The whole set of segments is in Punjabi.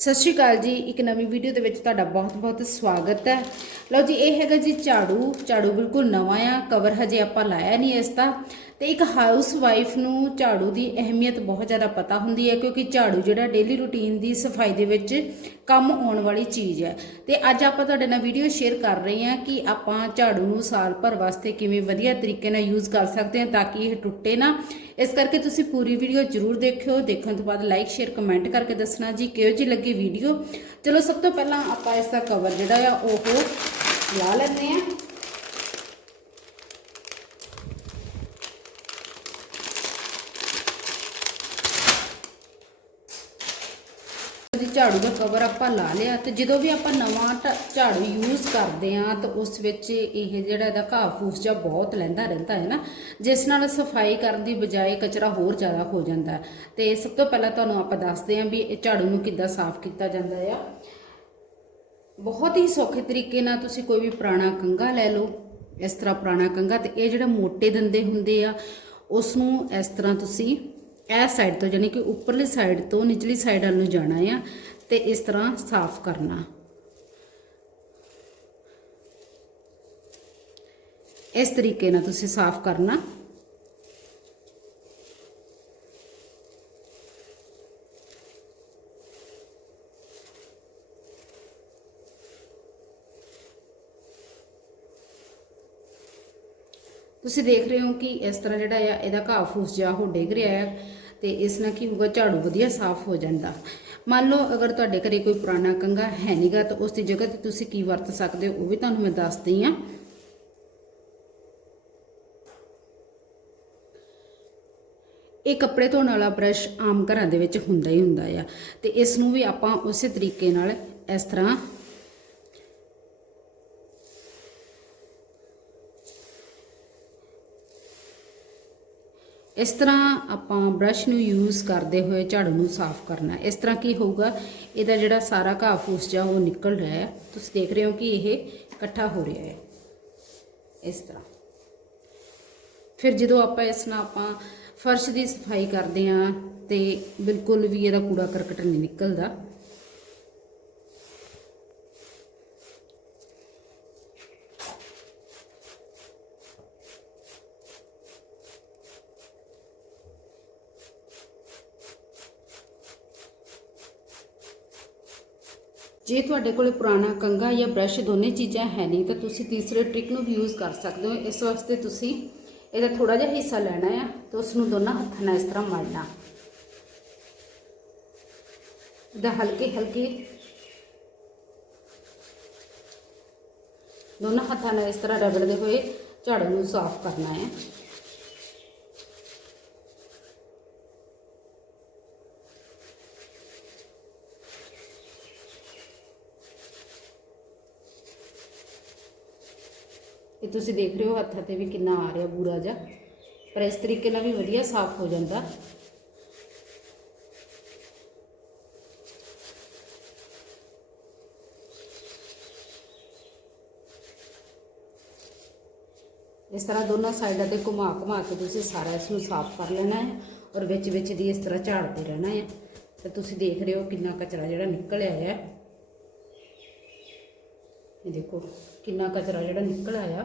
ਸਤਿ ਸ਼੍ਰੀ ਅਕਾਲ ਜੀ, ਇੱਕ ਨਵੀਂ ਵੀਡੀਓ ਦੇ ਵਿੱਚ ਤੁਹਾਡਾ ਬਹੁਤ-ਬਹੁਤ ਸਵਾਗਤ ਹੈ। ਲਓ ਜੀ, ਇਹ ਹੈਗਾ ਜੀ ਝਾੜੂ। ਝਾੜੂ ਬਿਲਕੁਲ ਨਵਾਂ ਆ ਕਵਰ ਹਜੇ ਆਪਾਂ ਲਾਇਆ ਨਹੀਂ ਇਸ ਦਾ। ਤੇ ਇੱਕ ਹਾਊਸ ਵਾਈਫ ਨੂੰ ਝਾੜੂ ਦੀ ਅਹਿਮੀਅਤ ਬਹੁਤ ਜ਼ਿਆਦਾ ਪਤਾ ਹੁੰਦੀ ਹੈ, ਕਿਉਂਕਿ ਝਾੜੂ ਜਿਹੜਾ ਡੇਲੀ ਰੂਟੀਨ ਦੀ ਸਫ਼ਾਈ ਦੇ ਵਿੱਚ ਕੰਮ ਆਉਣ ਵਾਲੀ ਚੀਜ਼ ਹੈ। ਤੇ ਅੱਜ ਆਪਾਂ ਤੁਹਾਡੇ ਨਾਲ ਵੀਡੀਓ ਸ਼ੇਅਰ ਕਰ ਰਹੇ ਹਾਂ ਕਿ ਆਪਾਂ ਝਾੜੂ ਨੂੰ ਸਾਲ ਭਰ ਵਾਸਤੇ ਕਿਵੇਂ ਵਧੀਆ ਤਰੀਕੇ ਨਾਲ ਯੂਜ਼ ਕਰ ਸਕਦੇ ਹਾਂ ਤਾਂ ਕਿ ਇਹ ਟੁੱਟੇ ਨਾ। ਇਸ ਕਰਕੇ ਤੁਸੀਂ ਪੂਰੀ ਵੀਡੀਓ ਜ਼ਰੂਰ ਦੇਖਿਓ। ਦੇਖਣ ਤੋਂ ਬਾਅਦ ਲਾਈਕ ਸ਼ੇਅਰ ਕਮੈਂਟ ਕਰਕੇ ਦੱਸਣਾ ਜੀ, ਕਿਹੋ ਜਿਹੀ ਲੱਗੀ ਵੀਡੀਓ ਚਲੋ ਸਭ ਤੋਂ ਪਹਿਲਾਂ ਆਪਾਂ ਇਸ ਦਾ ਕਵਰ ਜਿਹੜਾ ਆ, ਉਹ ਲਾ ਲੈਂਦੇ ਹਾਂ। ਜੀ ਝਾੜੂ ਦਾ ਕਵਰ ਆਪਾਂ ਲਾ ਲਿਆ ਤੇ ਜਦੋਂ ਵੀ ਆਪਾਂ ਨਵਾਂ ਢ- ਝਾੜੂ ਯੂਜ਼ ਕਰਦੇ ਆ ਤਾਂ ਉਸ ਵਿੱਚ ਇਹ ਜਿਹੜਾ ਇਹਦਾ ਘਾਹ ਫੂਸ ਜਿਹਾ ਬਹੁਤ ਲੈਂਦਾ ਰਹਿੰਦਾ ਹੈ ਨਾ, ਜਿਸ ਨਾਲ ਸਫ਼ਾਈ ਕਰਨ ਦੀ ਬਜਾਏ ਕਚਰਾ ਹੋਰ ਜ਼ਿਆਦਾ ਹੋ ਜਾਂਦਾ ਹੈ। ਤੇ ਸਭ ਤੋਂ ਪਹਿਲਾਂ ਤੁਹਾਨੂੰ ਆਪਾਂ ਦੱਸਦੇ ਹਾਂ ਵੀ ਇਹ ਝਾੜੂ ਨੂੰ ਕਿੱਦਾਂ ਸਾਫ਼ ਕੀਤਾ ਜਾਂਦਾ ਆ ਬਹੁਤ ਹੀ ਸੌਖੇ ਤਰੀਕੇ ਨਾਲ ਤੁਸੀਂ ਕੋਈ ਵੀ ਪੁਰਾਣਾ ਕੰਗਾ ਲੈ ਲਓ, ਇਸ ਤਰ੍ਹਾਂ ਪੁਰਾਣਾ ਕੰਗਾ ਤੇ ਇਹ ਜਿਹੜੇ ਮੋٹے ਦੰਦੇ ਹੁੰਦੇ ਆ ਉਸ ਨੂੰ ਇਸ ਤਰ੍ਹਾਂ ਤੁਸੀਂ ਇਹ ਸਾਈਡ ਤੋਂ ਯਾਨੀ ਕਿ ਉੱਪਰਲੀ ਸਾਈਡ ਤੋਂ ਨਿਚਲੀ ਸਾਈਡ ਵੱਲ ਨੂੰ ਜਾਣਾ ਆ ਤੇ ਇਸ ਤਰ੍ਹਾਂ ਸਾਫ਼ ਕਰਨਾ। ਇਸ ਤਰੀਕੇ ਨਾਲ ਤੁਸੀਂ ਸਾਫ਼ ਕਰਨਾ। ਤੁਸੀਂ ਦੇਖ ਰਹੇ ਹੋ ਕਿ ਇਸ ਤਰ੍ਹਾਂ ਜਿਹੜਾ ਆ, ਇਹਦਾ ਘਾਹ ਫੂਸ ਜਿਹਾ ਉਹ ਡਿੱਗ ਰਿਹਾ ਹੈ ਤੇ ਇਸ ਨਾਲ ਕੀ ਹੋਊਗਾ, ਝਾੜੂ ਵਧੀਆ ਸਾਫ਼ ਹੋ ਜਾਂਦਾ। ਮੰਨ ਲਓ ਅਗਰ ਤੁਹਾਡੇ ਘਰੇ ਕੋਈ ਪੁਰਾਣਾ ਕੰਗਾ ਹੈ ਨਹੀਂਗਾ ਤਾਂ ਉਸ ਦੀ ਜਗ੍ਹਾ ਤੇ ਤੁਸੀਂ ਕੀ ਵਰਤ ਸਕਦੇ ਹੋ, ਉਹ ਵੀ ਤੁਹਾਨੂੰ ਮੈਂ ਦੱਸਦੀ ਆ ਇਹ ਕੱਪੜੇ ਧੋਣ ਵਾਲਾ ਬ੍ਰਸ਼ ਆਮ ਘਰਾਂ ਦੇ ਵਿੱਚ ਹੁੰਦਾ ਹੀ ਹੁੰਦਾ ਆ ਤੇ ਇਸ ਨੂੰ ਵੀ ਆਪਾਂ ਉਸੇ ਤਰੀਕੇ ਨਾਲ ਇਸ ਤਰ੍ਹਾਂ ਇਸ ਤਰ੍ਹਾਂ ਆਪਾਂ ਬ੍ਰਸ਼ ਨੂੰ ਯੂਜ਼ ਕਰਦੇ ਹੋਏ ਝਾੜੂ ਨੂੰ ਸਾਫ਼ ਕਰਨਾ ਇਸ ਤਰ੍ਹਾਂ ਕੀ ਹੋਊਗਾ? ਇਹਦਾ ਜਿਹੜਾ ਸਾਰਾ ਘਾਹ ਫੂਸ ਜਾ ਉਹ ਨਿਕਲ ਰਿਹਾ ਹੈ। ਤੁਸੀਂ ਦੇਖ ਰਹੇ ਹੋ ਕਿ ਇਹ ਇਕੱਠਾ ਹੋ ਰਿਹਾ ਹੈ। ਇਸ ਤਰ੍ਹਾਂ। ਫਿਰ ਜਦੋਂ ਆਪਾਂ ਇਸ ਨਾਲ ਆਪਾਂ ਫਰਸ਼ ਦੀ ਸਫ਼ਾਈ ਕਰਦੇ ਹਾਂ ਤੇ ਬਿਲਕੁਲ ਵੀ ਇਹਦਾ ਕੂੜਾ ਕਰਕਟ ਨਹੀਂ ਨਿਕਲਦਾ। ਜੇ ਤੁਹਾਡੇ ਕੋਲੇ ਪੁਰਾਣਾ ਕੰਗਾ ਜਾਂ ਬ੍ਰਸ਼ ਦੋਨੇ ਚੀਜ਼ਾਂ ਹੈ ਨਹੀਂ, ਤਾਂ ਤੁਸੀਂ ਤੀਸਰੇ ਟ੍ਰਿਕ ਨੂੰ ਵੀ ਯੂਜ਼ ਕਰ ਸਕਦੇ ਹੋ। ਇਸ ਵਾਸਤੇ ਤੁਸੀਂ ਇਹਦਾ ਥੋੜਾ ਜਿਹਾ ਹਿੱਸਾ ਲੈਣਾ ਆ ਤੇ ਉਸ ਨੂੰ ਦੋਨਾਂ ਹੱਥਾਂ ਨਾਲ ਇਸ ਤਰ੍ਹਾਂ ਮਲਣਾ। ਇਹਦਾ ਹਲਕੇ ਹਲਕੇ ਦੋਨਾਂ ਹੱਥਾਂ ਨਾਲ ਇਸ ਤਰ੍ਹਾਂ ਰਗੜਦੇ ਹੋਏ ਝਾੜੂ ਨੂੰ ਸਾਫ਼ ਕਰਨਾ ਹੈ। ਇਹ ਤੁਸੀਂ ਦੇਖ ਰਹੇ ਹੋ ਹੱਥਾਂ ਤੇ ਵੀ ਕਿੰਨਾ ਆ ਰਿਹਾ ਬੂਰਾ ਜਿਹਾ। ਪਰ ਇਸ ਤਰੀਕੇ ਨਾਲ ਵੀ ਵਧੀਆ ਸਾਫ਼ ਹੋ ਜਾਂਦਾ। ਇਸ ਤਰ੍ਹਾਂ ਦੋਨਾਂ ਸਾਈਡਾਂ ਤੇ ਘੁਮਾ ਘੁਮਾ ਕੇ ਤੁਸੀਂ ਸਾਰਾ ਇਸ ਨੂੰ ਸਾਫ਼ ਕਰ ਲੈਣਾ ਹੈ ਔਰ ਵਿੱਚ ਵਿੱਚ ਦੀ ਇਸ ਤਰ੍ਹਾਂ ਝਾੜਦੇ ਰਹਿਣਾ ਹੈ। ਤੇ ਤੁਸੀਂ ਦੇਖ ਰਹੇ ਹੋ ਕਿੰਨਾ ਕਚਰਾ ਜਿਹੜਾ ਨਿਕਲ ਆਇਆ ਹੈ। ਇਹ ਦੇਖੋ, ਕਿੰਨਾ ਕਚਰਾ ਜਿਹੜਾ ਨਿਕਲ ਆਇਆ।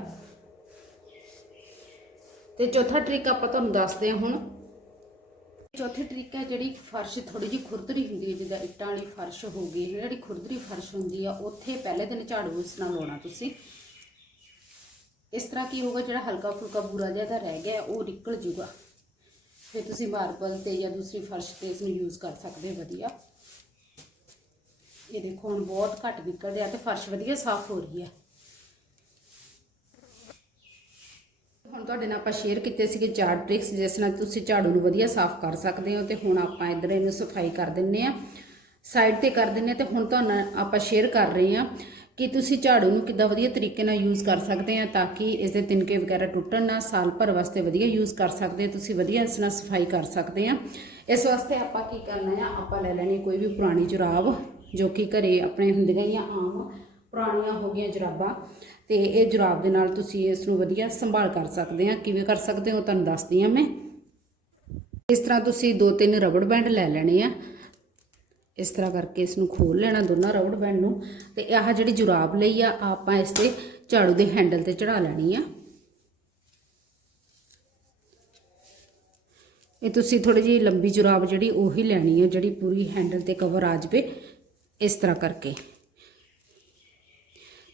ਤੇ ਚੌਥਾ ਟ੍ਰਿਕ ਆਪਾਂ ਤੁਹਾਨੂੰ ਦੱਸਦੇ ਹਾਂ ਹੁਣ। ਚੌਥੀ ਟ੍ਰਿਕ ਹੈ ਜਿਹੜੀ ਫਰਸ਼ ਥੋੜੀ ਜਿਹੀ ਖੁਰਦਰੀ ਹੁੰਦੀ ਹੈ, ਜਿੱਦਾਂ ਇੱਟਾਂ ਵਾਲੀ ਫਰਸ਼ ਹੋ ਗਈ, ਜਿਹੜੀ ਖੁਰਦਰੀ ਫਰਸ਼ ਹੁੰਦੀ ਆ, ਉੱਥੇ ਪਹਿਲੇ ਦਿਨ ਝਾੜੂ ਇਸ ਨਾਲ ਲਾਉਣਾ ਤੁਸੀਂ। ਇਸ ਤਰ੍ਹਾਂ ਕੀ ਹੋਊਗਾ, ਜਿਹੜਾ ਹਲਕਾ ਫੁਲਕਾ ਬੂਰਾ ਜਿਹਾ ਦਾ ਰਹਿ ਗਿਆ, ਉਹ ਨਿਕਲ ਜੂਗਾ। ਫਿਰ ਤੁਸੀਂ ਮਾਰਬਲ ਤੇ ਜਾਂ ਦੂਸਰੀ ਫਰਸ਼ ਤੇ ਇਸ ਨੂੰ ਯੂਜ਼ ਕਰ ਸਕਦੇ ਹੋ, ਵਧੀਆ। ਇਹ ਦੇਖੋ ਹੁਣ ਬਹੁਤ ਘੱਟ ਨਿਕਲ ਰਿਹਾ ਤੇ ਫਰਸ਼ ਵਧੀਆ ਸਾਫ਼ ਹੋ ਰਹੀ ਹੈ। ਹੁਣ ਤੁਹਾਡੇ ਨਾਲ ਆਪਾਂ ਸ਼ੇਅਰ ਕੀਤੇ ਸੀਗੇ ਚਾਰ ਟ੍ਰਿਕਸ ਜਿਸ ਨਾਲ ਤੁਸੀਂ ਝਾੜੂ ਨੂੰ ਵਧੀਆ ਸਾਫ਼ ਕਰ ਸਕਦੇ ਹੋ ਤੇ ਹੁਣ ਆਪਾਂ ਇਧਰ ਇਹਨੂੰ ਸਫ਼ਾਈ ਕਰ ਦਿੰਨੇ ਆ ਸਾਈਡ ਤੇ ਕਰ ਦਿੰਨੇ ਆ ਤੇ ਹੁਣ ਤੁਹਾਨੂੰ ਆਪਾਂ ਸ਼ੇਅਰ ਕਰ ਰਹੇ ਆ ਕਿ ਤੁਸੀਂ ਝਾੜੂ ਨੂੰ ਕਿੱਦਾਂ ਵਧੀਆ ਤਰੀਕੇ ਨਾਲ ਯੂਜ਼ ਕਰ ਸਕਦੇ ਆ ਤਾਂ ਕਿ ਇਸ ਦੇ ਤਿਨਕੇ ਵਗੈਰਾ ਟੁੱਟਣ ਨਾ, ਸਾਲ ਭਰ ਵਾਸਤੇ ਵਧੀਆ ਯੂਜ਼ ਕਰ ਸਕਦੇ ਤੁਸੀਂ ਵਧੀਆ ਇਸ ਨਾਲ ਸਫ਼ਾਈ ਕਰ ਸਕਦੇ ਆ ਇਸ ਵਾਸਤੇ ਆਪਾਂ ਕੀ ਕਰਨਾ ਆ, ਆਪਾਂ ਲੈ ਲੈਣੀ ਕੋਈ ਵੀ ਪੁਰਾਣੀ ਜੁਰਾਬ ਜੋ ਕਿ ਘਰੇ ਆਪਣੇ ਹੁੰਦੀਆਂ ਹੀ ਆ, ਆਮ ਪੁਰਾਣੀਆਂ ਹੋ ਗਈਆਂ ਜੁਰਾਬਾਂ। ਤੇ ਇਹ ਜੁਰਾਬ ਦੇ ਨਾਲ ਤੁਸੀਂ ਇਸ ਨੂੰ ਵਧੀਆ ਸੰਭਾਲ ਕਰ ਸਕਦੇ ਆ। ਕਿਵੇਂ ਕਰ ਸਕਦੇ ਹੋ ਤੁਹਾਨੂੰ ਦੱਸਦੀ ਆ ਮੈਂ। ਇਸ ਤਰ੍ਹਾਂ ਤੁਸੀਂ ਦੋ ਤਿੰਨ ਰਬੜ ਬੈਂਡ ਲੈ ਲੈਣੇ ਆ। ਇਸ ਤਰ੍ਹਾਂ ਕਰਕੇ ਇਸ ਨੂੰ ਖੋਲ ਲੈਣਾ ਦੋਨਾਂ ਰਬੜ ਬੈਂਡ ਨੂੰ। ਤੇ ਆਹ ਜਿਹੜੀ ਜੁਰਾਬ ਲਈ ਆ, ਆਪਾਂ ਇਸ ਤੇ ਝਾੜੂ ਦੇ ਹੈਂਡਲ ਤੇ ਚੜਾ ਲੈਣੀ ਆ। ਇਹ ਤੁਸੀਂ ਥੋੜੀ ਜਿਹੀ ਲੰਬੀ ਜੁਰਾਬ ਜਿਹੜੀ ਉਹੀ ਲੈਣੀ ਹੈ ਜਿਹੜੀ ਪੂਰੀ ਹੈਂਡਲ ਤੇ ਕਵਰ ਆ ਜਾਵੇ। ਇਸ ਤਰ੍ਹਾਂ ਕਰਕੇ।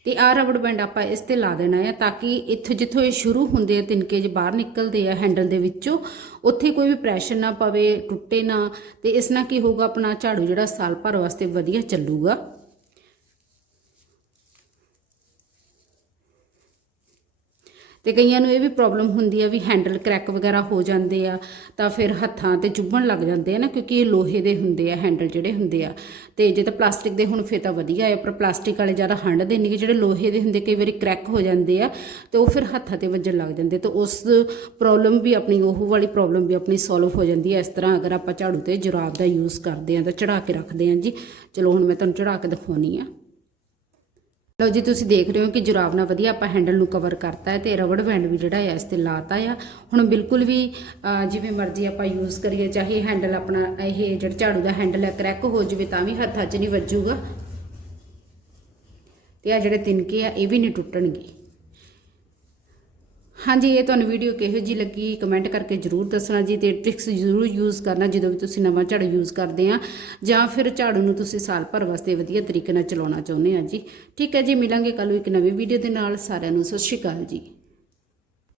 ਤੇ ਆਹ ਰਬੜ ਬੈਂਡ ਆਪਾਂ ਇਸ ਤੇ ਲਾ ਦੇਣਾ ਹੈ ਤਾਂ ਕਿ ਇੱਥੇ ਜਿੱਥੋਂ ਇਹ ਸ਼ੁਰੂ ਹੁੰਦੇ ਆ, ਤਿਨਕੇ ਜੇ ਬਾਹਰ ਨਿਕਲਦੇ ਆ ਹੈਂਡਲ ਦੇ ਵਿੱਚੋਂ, ਉੱਥੇ ਕੋਈ ਵੀ ਪ੍ਰੈਸ਼ਰ ਨਾ ਪਵੇ, ਟੁੱਟੇ ਨਾ, ਤੇ ਇਸ ਨਾਲ ਕੀ ਹੋਊਗਾ ਆਪਣਾ ਝਾੜੂ ਜਿਹੜਾ ਸਾਲ ਭਰ ਵਾਸਤੇ ਵਧੀਆ ਚੱਲੂਗਾ। ਤੇ ਕਈਆਂ ਨੂੰ ਇਹ ਵੀ ਪ੍ਰੋਬਲਮ ਹੁੰਦੀ ਆ ਵੀ ਹੈਂਡਲ ਕ੍ਰੈਕ ਵਗੈਰਾ ਹੋ ਜਾਂਦੇ ਆ, ਤਾਂ ਫਿਰ ਹੱਥਾਂ ਤੇ ਚੁੱਭਣ ਲੱਗ ਜਾਂਦੇ ਆ ਨਾ, ਕਿਉਂਕਿ ਇਹ ਲੋਹੇ ਦੇ ਹੁੰਦੇ ਆ ਹੈਂਡਲ ਜਿਹੜੇ ਹੁੰਦੇ ਆ। ਤੇ ਜੇ ਤਾਂ ਪਲਾਸਟਿਕ ਦੇ ਹੁਣ ਫਿਰ ਤਾਂ ਵਧੀਆ ਆ, ਪਰ ਪਲਾਸਟਿਕ ਵਾਲੇ ਜ਼ਿਆਦਾ ਹੰਢਦੇ ਨਹੀਂ ਕਿ ਜਿਹੜੇ ਲੋਹੇ ਦੇ ਹੁੰਦੇ, ਕਈ ਵਾਰੀ ਕ੍ਰੈਕ ਹੋ ਜਾਂਦੇ ਆ, ਤੇ ਉਹ ਫਿਰ ਹੱਥਾਂ ਤੇ ਵੱਜਣ ਲੱਗ ਜਾਂਦੇ। ਤਾਂ ਉਸ ਪ੍ਰੋਬਲਮ ਵੀ ਆਪਣੀ, ਉਹ ਵਾਲੀ ਪ੍ਰੋਬਲਮ ਵੀ ਆਪਣੀ ਸੋਲਵ ਹੋ ਜਾਂਦੀ ਹੈ ਇਸ ਤਰ੍ਹਾਂ ਅਗਰ ਆਪਾਂ ਝਾੜੂ ਤੇ ਜੁਰਾਬ ਦਾ ਯੂਜ਼ ਕਰਦੇ ਆ, ਤਾਂ ਚੜਾ ਕੇ ਰੱਖਦੇ ਆ ਜੀ। ਚਲੋ ਹੁਣ ਮੈਂ ਤੁਹਾਨੂੰ ਚੜਾ ਕੇ ਦਿਖਾਉਣੀ ਆ। ਲਓ ਜੀ, ਤੁਸੀਂ ਦੇਖ ਰਹੇ ਹੋ ਕਿ ਜੁਰਾਬ ਨਾਲ ਵਧੀਆ ਆਪਾਂ ਹੈਂਡਲ ਨੂੰ ਕਵਰ ਕਰਤਾ ਹੈ ਤੇ ਰਬੜ ਬੈਂਡ ਵੀ ਜਿਹੜਾ ਹੈ ਇਸ ਤੇ ਲਾਤਾ ਆ। ਹੁਣ ਬਿਲਕੁਲ ਵੀ ਜਿਵੇਂ ਮਰਜ਼ੀ ਆਪਾਂ ਯੂਜ਼ ਕਰੀਏ, ਚਾਹੇ ਹੈਂਡਲ ਆਪਣਾ, ਇਹ ਜਿਹੜਾ ਝਾੜੂ ਦਾ ਹੈਂਡਲ ਹੈ ਕਰੈਕ ਹੋ ਜਾਵੇ ਤਾਂ ਵੀ ਹੱਥਾਂ 'ਚ ਨਹੀਂ ਵੱਜੂਗਾ। ਤੇ ਆ ਜਿਹੜੇ ਤਿਨਕੇ ਆ, ਇਹ ਵੀ ਨਹੀਂ ਟੁੱਟਣਗੇ। ਹਾਂਜੀ, ਇਹ ਤੁਹਾਨੂੰ ਵੀਡੀਓ ਕਿਹੋ ਜੀ ਲੱਗੀ? ਕਮੈਂਟ ਕਰਕੇ ਜਰੂਰ ਦੱਸਣਾ ਜੀ ਤੇ ਟ੍ਰਿਕਸ ਜਰੂਰ ਯੂਜ਼ ਕਰਨਾ ਜਦੋਂ ਵੀ ਤੁਸੀਂ ਨਵਾਂ ਝਾੜੂ ਯੂਜ਼ ਕਰਦੇ ਆ। ਜਾਂ ਫਿਰ ਝਾੜੂ ਨੂੰ ਤੁਸੀਂ ਸਾਲ ਭਰ ਵਾਸਤੇ ਵਧੀਆ ਤਰੀਕੇ ਨਾਲ ਚਲਾਉਣਾ ਚਾਹੁੰਦੇ ਆ ਜੀ। ਠੀਕ ਹੈ ਜੀ, ਮਿਲਾਂਗੇ ਕੱਲ ਨੂੰ ਇੱਕ ਨਵੀਂ ਵੀਡੀਓ ਦੇ ਨਾਲ। ਸਾਰਿਆਂ ਨੂੰ ਸਤਿ ਸ਼੍ਰੀ ਅਕਾਲ ਜੀ।